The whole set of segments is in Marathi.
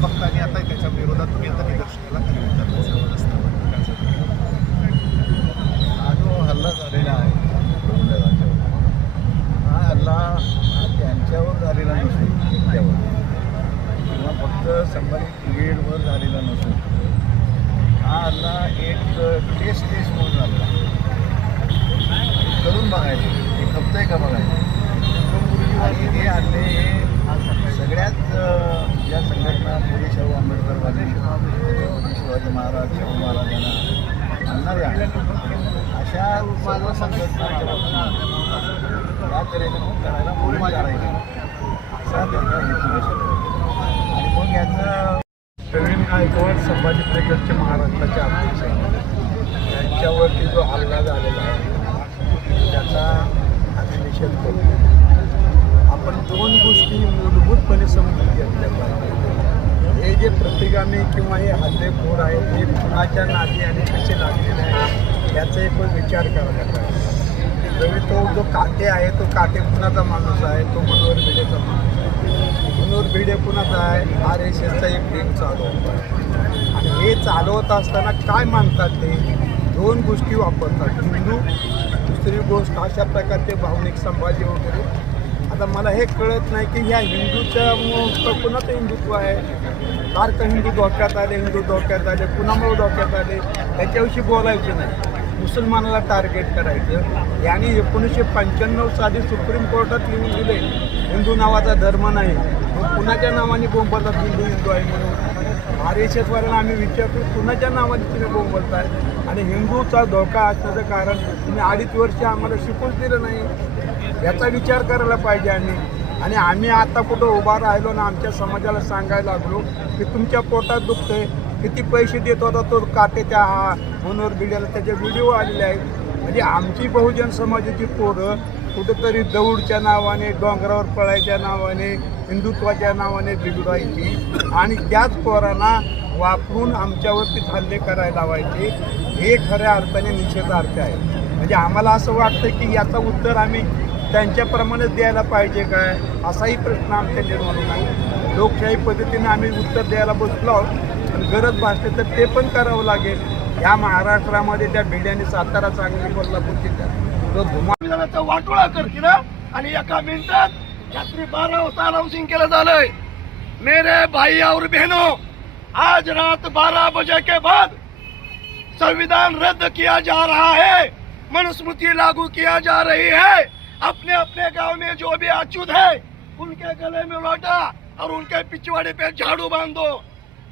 बघता आणि आता त्याच्या विरोधात तुम्ही आता निदर्शनाला कधी उतरला सर्व रस्त्यावर हा जो हल्ला झालेला आहे गोविंदराजांच्यावर हा हल्ला हा त्यांच्यावर झालेला नसून एकट्यावर किंवा फक्त संभाजी ब्रिगेडवर झालेला नसून हा हल्ला एक टेस्ट टेस्ट म्हणून झाला करून बघायचं हे खपतंय का बघायचं आणि हे हल्ले हे सगळ्याच अं, ज्या संघटना पुढे शाहू आंबेडकरवादी छत्रपती शिवाजी महाराज शाहू महाराजांना आणणाऱ्या आहेत अशा सर्व संघटनांच्या या तऱ्हेने मग करायला मुलमा करायची असा त्यांचा आणि मग याचं प्रवीण गायकवाड संभाजी ब्रिगेडचे महाराष्ट्राचे अध्यक्ष त्यांच्यावरती जो हल्ला झालेला आहे त्याचा आम्ही निषेध करतो. आपण दोन गोष्टी मूलभूतपणे समजून घेतल्या पाहिजे. हे जे प्रतिगामी किंवा हे हल्लेखोर आहेत हे कुणाच्या नादी आणि कसे लागलेले आहेत याचा एक विचार करायला पाहिजे. जरी तो जो काटे आहे तो काटे कुणाचा माणूस आहे तो मनोहर भिडेचा माणूस आहे. मनोहर भिडे कुणाचा आहे आर एस एसचा एक टीम चालवतो. आहे आणि हे चालवत असताना काय मानतात ते? दोन गोष्टी वापरतात. हिंदू दुसरी गोष्ट अशा प्रकारचे भावनिक संभाजी वगैरे आता मला हे कळत नाही की ह्या हिंदूच्या मु- कुणाचं हिंदुत्व आहे. सारखं हिंदू धोक्यात आले हिंदू धोक्यात आले कुणामुळे धोक्यात आले त्याच्याविषयी बोलायचं नाही. मुसलमानाला टार्गेट करायचं. याने एकोणीसशे पंच्याण्णव साली सुप्रीम कोर्टात लिहून दिले हिंदू नावाचा धर्म नाही. मग कुणाच्या नावाने बोंबलतात हिंदू हिंदू आहे म्हणून? आर आम्ही विचारतो कुणाच्या नावाने तुम्ही बोंबलताय? आणि हिंदूचा धोका असण्याचं कारण तुम्ही अडीच वर्ष आम्हाला शिकून दिलं नाही. याचा विचार करायला पाहिजे आम्ही. आणि आम्ही आता कुठं उभा राहिलो ना आमच्या समाजाला सांगायला लागलो की तुमच्या पोटात दुखतंय किती पैसे देत होता तो काटे त्या हा मनोहर बिड्याला त्याचे व्हिडिओ आलेले आहेत. म्हणजे आमची बहुजन समाजाची पोरं कुठंतरी दौडच्या नावाने डोंगरावर पळायच्या नावाने हिंदुत्वाच्या नावाने बिघडवायची आणि त्याच पोरांना वापरून आमच्यावरती हल्ले करायला लावायचे. हे खऱ्या अर्थाने निषेधार्थ आहे. म्हणजे आम्हाला असं वाटतं की याचं उत्तर आम्ही त्यांच्याप्रमाणेच द्यायला पाहिजे काय? असाही प्रश्न आमच्या निर्माण नाही लोकशाही पद्धतीने आम्ही उत्तर द्यायला बसलो आहोत. आणि गरज भासली तर ते पण करावं लागेल. ह्या महाराष्ट्रामध्ये त्या भिड्याने सातारा सांगली कोल्हापूर जिल्ह्यात. जो वाटोळा करतील हं? आणि एका मिनिटात रात्री बारा वाजता अनाउन्सिंग केलं झालंय. मेरे भाई और बहनों आज रात बारह बजे के बाद संविधान रद्द किया जा रहा है. मनुस्मृति लागू किया जा रही है. अपने अपने गांव में जो भी अचूत है उनके गले में लौटा और उनके पिछवाड़े पे झाड़ू बांध दो।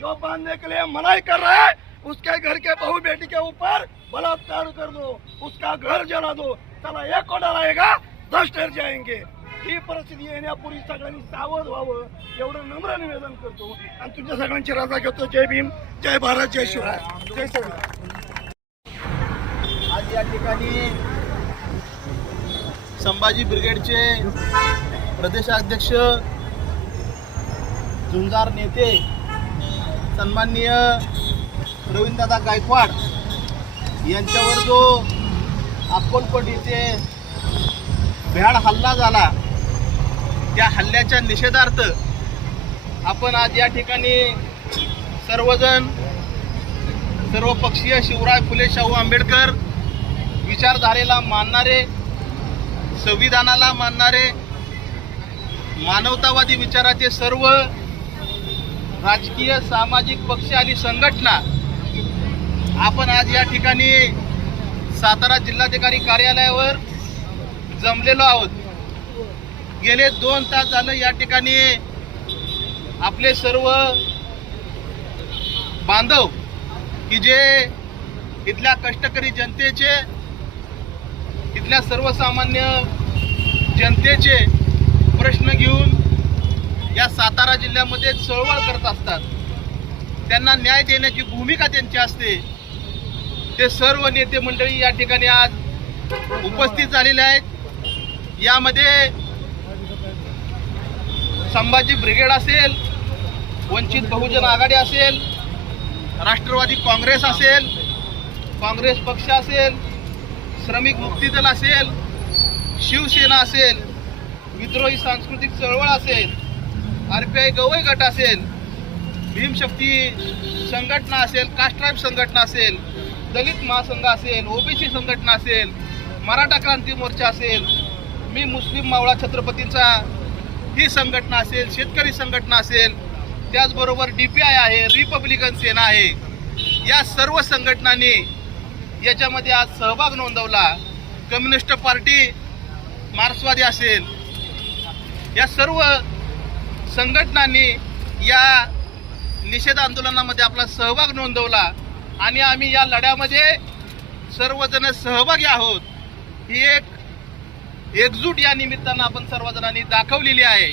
जो बांधने के लिए मनाई कर रहा है उसके घर के बहू बेटी के ऊपर बलात्कार कर दो। उसका घर जला दो। त्याला एक ऑर्डर आएगा दस ठर जाएंगे। ही परिस्थिती येण्यापूर्वी सगळ्यांनी सावध व्हावं एवढं नम्र निवेदन करतो. आणि तुमच्या सगळ्यांची रजा घेतो. जय भीम जय भारत जय शिवराय. जय सगळं. आज या ठिकाणी संभाजी ब्रिगेडचे प्रदेशाध्यक्ष झुंजार नेते सन्माननीय प्रवीणदादा गायकवाड यांच्यावर जो अक्कलकोट येथे भ्याड हल्ला झाला त्या हल्ल्याच्या निषेधार्थ आपण आज या ठिकाणी सर्वजण सर्वपक्षीय शिवराय फुले शाहू आंबेडकर विचारधारेला मानणारे संविधानाला मानणारे मानवतावादी विचाराचे सर्व राजकीय सामाजिक पक्ष आणि संघटना आपण आज या ठिकाणी सातारा जिल्हाधिकारी कार्यालयावर जमलेलो आहोत. गेले दोन तास झालं या ठिकाणी आपले सर्व बांधव की जे इथल्या कष्टकरी जनतेचे इथल्या सर्वसामान्य जनतेचे प्रश्न घेऊन या सातारा जिल्ह्यामध्ये चळवळ करत असतात. त्यांना न्याय देण्याची भूमिका त्यांची असते. ते सर्व नेते मंडळी या ठिकाणी आज उपस्थित झालेले आहेत. यामध्ये संभाजी ब्रिगेड असेल वंचित बहुजन आघाडी असेल राष्ट्रवादी काँग्रेस असेल काँग्रेस पक्ष असेल श्रमिक मुक्ती दल असेल शिवसेना असेल विद्रोही सांस्कृतिक चळवळ असेल आर पी आय गवई गट असेल भीमशक्ती संघटना असेल कास्ट्राईब संघटना असेल दलित महासंघ असेल ओबीसी संघटना असेल मराठा क्रांती मोर्चा असेल मी मुस्लिम मावळा छत्रपतींचा ही संघटना असेल शेतकरी संघटना असेल त्याचबरोबर डी पी आय आहे रिपब्लिकन सेना आहे या सर्व संघटनांनी याच्यामध्ये आज सहभाग नोंदवला. कम्युनिस्ट पार्टी मार्क्सवादी असेल. या सर्व संघटनांनी या निषेध आंदोलनामध्ये आपला सहभाग नोंदवला. आणि आम्ही या लढ्यामध्ये सर्वजण सहभागी आहोत. ही एक एकजूट या निमित्तानं आपण सर्वजणांनी दाखवलेली आहे.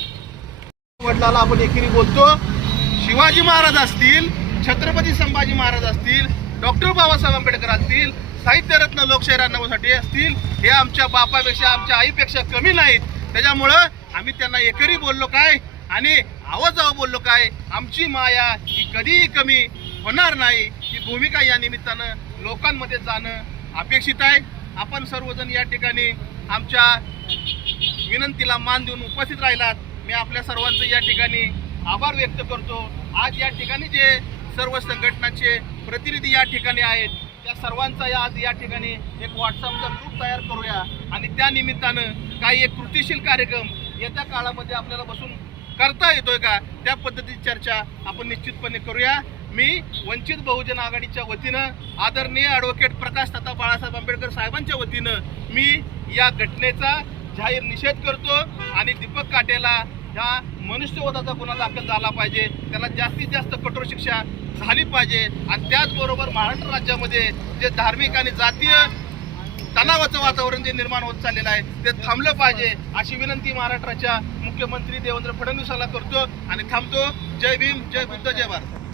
वडिलाला आपण एकेरी बोलतो शिवाजी महाराज असतील छत्रपती संभाजी महाराज असतील डॉक्टर बाबासाहेब आंबेडकर असतील साहित्यरत्न लोकशाही राहण्यासाठी असतील हे आमच्या बापापेक्षा आमच्या आईपेक्षा कमी नाहीत. त्याच्यामुळं आम्ही त्यांना एकरी बोललो काय आणि आवाजाव बोललो काय आमची माया ही कधीही कमी होणार नाही. ही भूमिका या निमित्तानं लोकांमध्ये जाणं अपेक्षित आहे. आपण सर्वजण या ठिकाणी आमच्या विनंतीला मान देऊन उपस्थित राहिलात. मी आपल्या सर्वांचं या ठिकाणी आभार व्यक्त करतो. आज या ठिकाणी जे सर्व संघटनांचे प्रतिनिधी या ठिकाणी आहेत. त्या सर्वांचा या- आज या ठिकाणी एक व्हॉट्सअपचा ग्रुप तयार करूया. आणि त्या निमित्तानं काही एक कृतीशील कार्यक्रम येत्या काळामध्ये आपल्याला बसून करता येतोय का? त्या पद्धतीची चर्चा आपण निश्चितपणे करूया. मी वंचित बहुजन आघाडीच्या वतीनं आदरणीय ॲडव्होकेट प्रकाश तथा बाळासाहेब आंबेडकर साहेबांच्या वतीनं मी या घटनेचा जाहीर निषेध करतो आणि दीपक काटेला ह्या मनुष्यवधाचा गुन्हा दाखल झाला पाहिजे. त्याला जास्तीत जास्त कठोर शिक्षा झाली पाहिजे. आणि त्याचबरोबर महाराष्ट्र राज्यामध्ये जे धार्मिक आणि जातीय तणावाचं वातावरण जे निर्माण होत चाललेलं आहे ते थांबलं पाहिजे. अशी विनंती महाराष्ट्राच्या मुख्यमंत्री देवेंद्र फडणवीसाला करतो आणि थांबतो. जय भीम जय बुद्ध जय भारत.